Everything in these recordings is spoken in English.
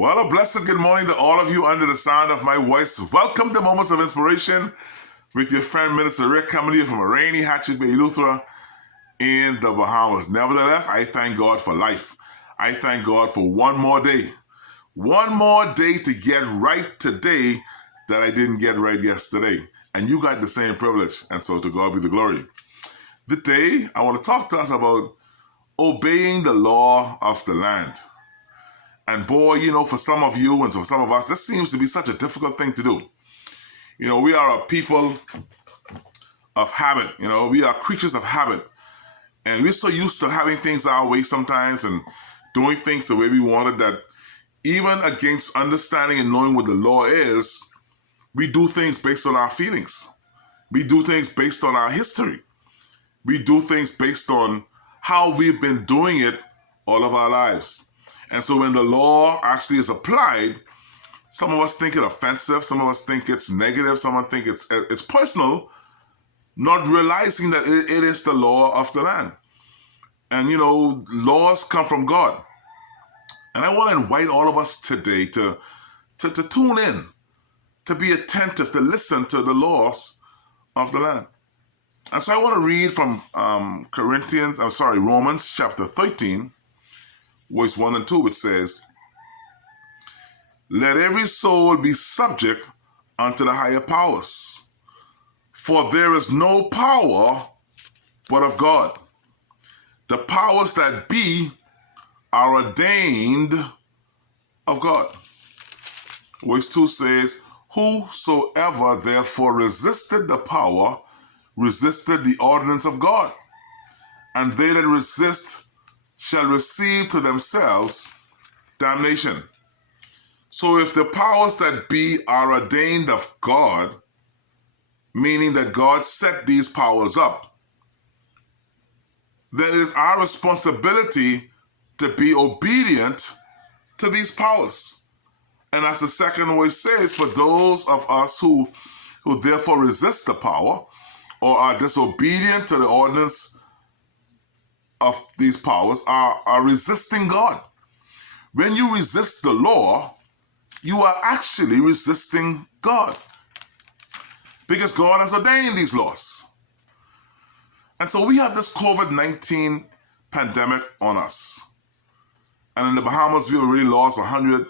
Well, a blessed good morning to all of you under the sound of my voice. Welcome to Moments of Inspiration with your friend Minister Rick, coming to you from a rainy Hatchet Bay, Lutheran in the Bahamas. Nevertheless, I thank God for life. I thank God for one more day. One more day to get right today that I didn't get right yesterday. And you got the same privilege. And so to God be the glory. Today, I want to talk to us about obeying the law of the land. And boy, for some of you and for some of us, this seems to be such a difficult thing to do. We are a people of habit. We are creatures of habit. And we're so used to having things our way sometimes and doing things the way we wanted that even against understanding and knowing what the law is, we do things based on our feelings. We do things based on our history. We do things based on how we've been doing it all of our lives. And so when the law actually is applied, some of us think it offensive, some of us think it's negative, some of us think it's personal, not realizing that it is the law of the land. And laws come from God. And I want to invite all of us today to tune in, to be attentive, to listen to the laws of the land. And so I want to read from Romans chapter 13, verse 1 and 2, which says, "Let every soul be subject unto the higher powers, for there is no power but of God. The powers that be are ordained of God." Verse 2 says, "Whosoever therefore resisted the power, resisted the ordinance of God, and they that resist shall receive to themselves damnation." So if the powers that be are ordained of God, meaning that God set these powers up, then it is our responsibility to be obedient to these powers. And as the second verse says, for those of us who therefore resist the power or are disobedient to the ordinance of these powers are resisting God. When you resist the law, you are actually resisting God, because God has ordained these laws. And so we have this COVID-19 pandemic on us. And in the Bahamas, we already lost over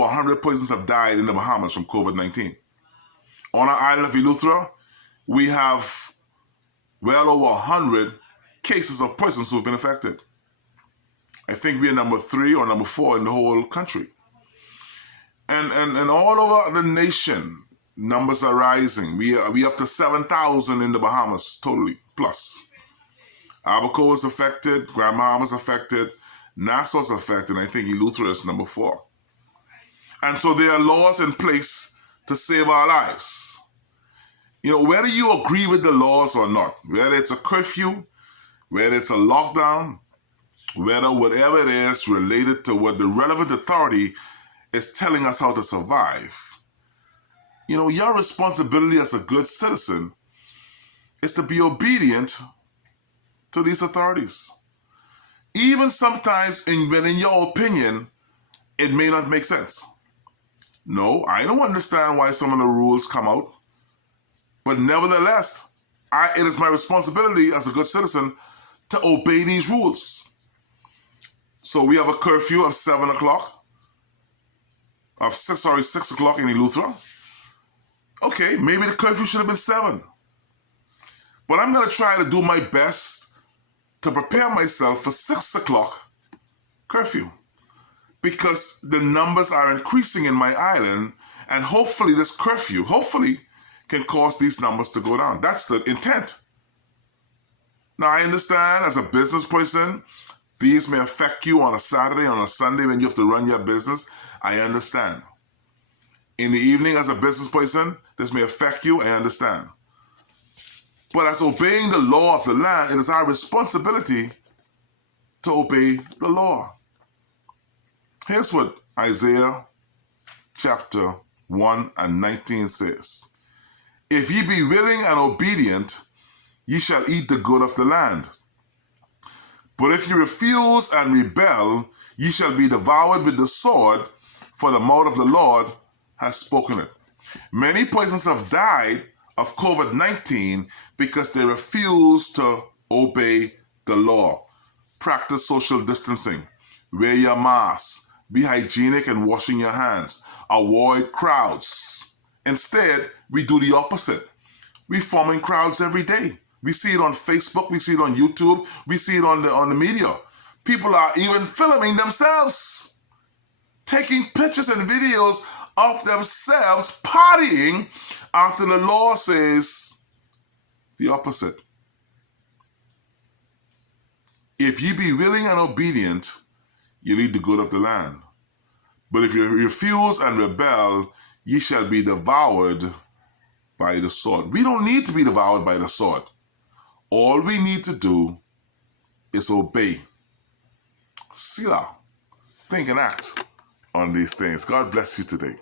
100 persons have died in the Bahamas from COVID-19. On our island of Eleuthera, we have well over 100 cases of persons who have been affected. I think we are number 3 or number 4 in the whole country. And all over the nation, numbers are rising. We up to 7,000 in the Bahamas totally, plus. Abaco is affected, Grand Bahama is affected, Nassau is affected, and I think Eleuthera is number 4. And so there are laws in place to save our lives. Whether you agree with the laws or not, whether it's a curfew, whether it's a lockdown, whatever it is related to what the relevant authority is telling us how to survive, your responsibility as a good citizen is to be obedient to these authorities. Even sometimes when in your opinion, it may not make sense. No, I don't understand why some of the rules come out, but nevertheless, it is my responsibility as a good citizen to obey these rules. So we have a curfew of 6 o'clock in Eleuthera. Okay, maybe the curfew should have been 7. But I'm going to try to do my best to prepare myself for 6 o'clock curfew, because the numbers are increasing in my island, and hopefully this curfew, can cause these numbers to go down. That's the intent. Now, I understand as a business person, these may affect you on a Saturday, on a Sunday when you have to run your business. I understand. In the evening as a business person, this may affect you. I understand. But as obeying the law of the land, it is our responsibility to obey the law. Here's what Isaiah chapter 1 and 19 says. "If ye be willing and obedient, ye shall eat the good of the land. But if you refuse and rebel, ye shall be devoured with the sword, for the mouth of the Lord has spoken it. Many persons have died of COVID-19 because they refuse to obey the law. Practice social distancing. Wear your mask. Be hygienic and washing your hands. Avoid crowds. Instead, we do the opposite. We form in crowds every day. We see it on Facebook. We see it on YouTube. We see it on the media. People are even filming themselves, taking pictures and videos of themselves partying after the law says the opposite. If ye be willing and obedient, you'll eat the good of the land. But if you refuse and rebel, ye shall be devoured by the sword. We don't need to be devoured by the sword. All we need to do is obey. Selah. Think and act on these things. God bless you today.